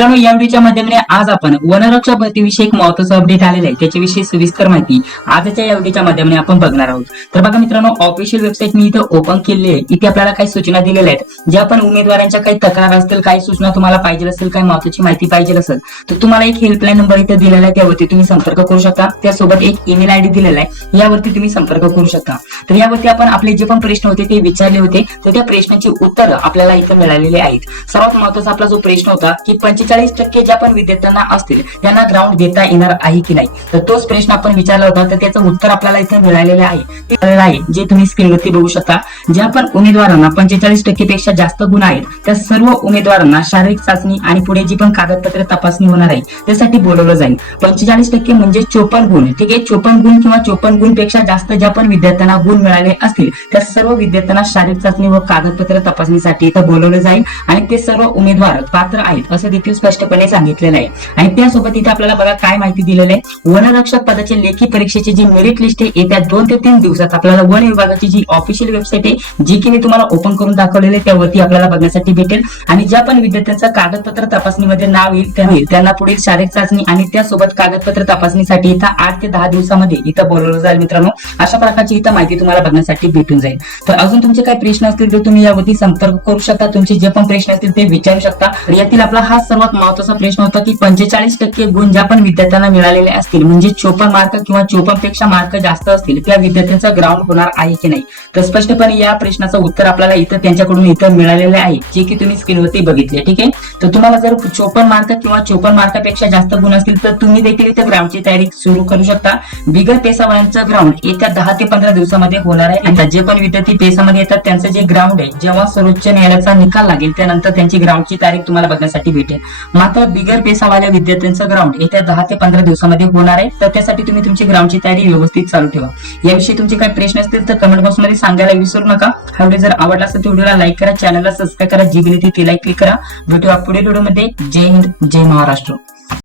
मित्रांनो या व्हिडिओच्या माध्यमाने आज आपण वनरक्षा भरतीविषयी एक महत्त्वाचा अपडेट आलेला आहे. त्याच्याविषयी सविस्तर माहिती आजच्या या व्हिडिओच्या माध्यमाने आपण बघणार आहोत. तर बघा मित्रांनो ऑफिशियल वेबसाईट मी इथं ओपन केलेली आहे. इथे आपल्याला काही सूचना दिलेल्या आहेत. ज्या पण उमेदवारांच्या काही तक्रार असतील काही सूचना तुम्हाला पाहिजे असेल काही महत्वाची माहिती पाहिजे असेल तर तुम्हाला एक हेल्पलाईन नंबर इथे दिलेला आहे. त्यावरती तुम्ही संपर्क करू शकता. त्यासोबत एक ईमेल आयडी दिलेला आहे. यावरती तुम्ही संपर्क करू शकता. तर यावरती आपण आपले जे पण प्रश्न होते ते विचारले होते. तर त्या प्रश्नांची उत्तर आपल्याला इथे मिळालेली आहेत. सर्वात महत्त्वाचा आपला जो प्रश्न होता की पंचेचाळीस टक्के ज्या पण विद्यार्थ्यांना असतील त्यांना ग्राउंड देता येणार आहे की नाही? तर तोच प्रश्न आपण विचारला होता तर त्याचं उत्तर आपल्याला इथे मिळालेलं आहे. ते आहे जे तुम्ही स्क्रीनवरती बघू शकता. ज्या पण उमेदवारांना पंचेचाळीस टक्के पेक्षा जास्त गुण आहेत त्या सर्व उमेदवारांना शारीरिक चाचणी आणि पुढे जी पण कागदपत्र तपासणी होणार आहे त्यासाठी बोलवलं जाईल. पंचेचाळीस टक्के म्हणजे चोपन्न गुण ठीक आहे? चोपन्न गुण किंवा चोपन्न गुणपेक्षा जास्त ज्या पण विद्यार्थ्यांना गुण मिळाले असतील त्या सर्व विद्यार्थ्यांना शारीरिक चाचणी व कागदपत्र तपासणीसाठी इथं बोलवलं जाईल. आणि ते सर्व उमेदवार पात्र आहेत असं देखील स्पष्टपणे सांगितलेलं आहे आणि त्यासोबत इथे आपल्याला बघा काय माहिती दिलेलं आहे. वनरक्षक पदाचे लेखी परीक्षेची जी मेरिट लिस्ट आहे येत्या दोन ते तीन दिवसात आपल्याला वन विभागाची जी ऑफिशियल वेबसाईट आहे जी की मी तुम्हाला ओपन करून दाखवलेली आहे त्यावरती आपल्याला बघण्यासाठी भेटेल. आणि ज्या पण विद्यार्थ्यांचं कागदपत्र तपासणीमध्ये नाव येईल त्या होईल. त्यांना पुढील शारीरिक चाचणी आणि त्यासोबत कागदपत्र तपासणीसाठी इथं आठ ते दहा दिवसामध्ये इथं बोलवलं जाईल मित्रांनो. अशा प्रकारची इथं माहिती तुम्हाला बघण्यासाठी भेटून जाईल. तर अजून तुमचे काही प्रश्न असतील तर तुम्ही यावरती संपर्क करू शकता. तुमचे जे पण प्रश्न असतील ते विचारू शकता. यातील आपला हा सर्वात सर्वात महत्त्वाचा प्रश्न होता की पंचेचाळीस टक्के गुण ज्या पण विद्यार्थ्यांना मिळालेले असतील म्हणजे चोपन्न मार्क किंवा चोपन्नपेक्षा मार्क जास्त असतील त्या विद्यार्थ्यांचा ग्राउंड होणार आहे की नाही? तर स्पष्टपणे या प्रश्नाचं उत्तर आपल्याला इथं त्यांच्याकडून इथं मिळालेलं आहे जे की तुम्ही स्क्रीनवरती बघितले ठीक आहे? तर तुम्हाला जर चोपन्न मार्क किंवा चोपन्न मार्कापेक्षा जास्त गुण असतील तर तुम्ही देखील इथं ग्राउंडची तयारी सुरू करू शकता. बिगर पेसावाल्यांचं ग्राउंड येत्या दहा ते पंधरा दिवसामध्ये होणार आहे. आणि जे पण विद्यार्थी पेसामध्ये येतात त्यांचं जे ग्राउंड आहे जेव्हा सर्वोच्च न्यायालयाचा निकाल लागेल त्यानंतर त्यांची ग्राउंडची तारीख तुम्हाला बघण्यासाठी भेटेल. मात्र बिगर पेसावाल्या विद्यार्थ्यांचं ग्राउंड येत्या दहा ते पंधरा दिवसामध्ये होणार आहे. तर त्यासाठी तुम्ही तुमची ग्राउंडची तयारी व्यवस्थित चालू ठेवा. याविषयी तुमचे काही प्रश्न असतील तर कमेंट बॉक्समध्ये सांगायला विसरू नका. हा व्हिडिओ जर आवडला असेल तर व्हिडिओला लाईक करा चॅनलला सबस्क्राईब करा जी बिली ती लाईक क्लिक करा. भेटू पुढील व्हिडिओमध्ये जय हिंद जय महाराष्ट्र.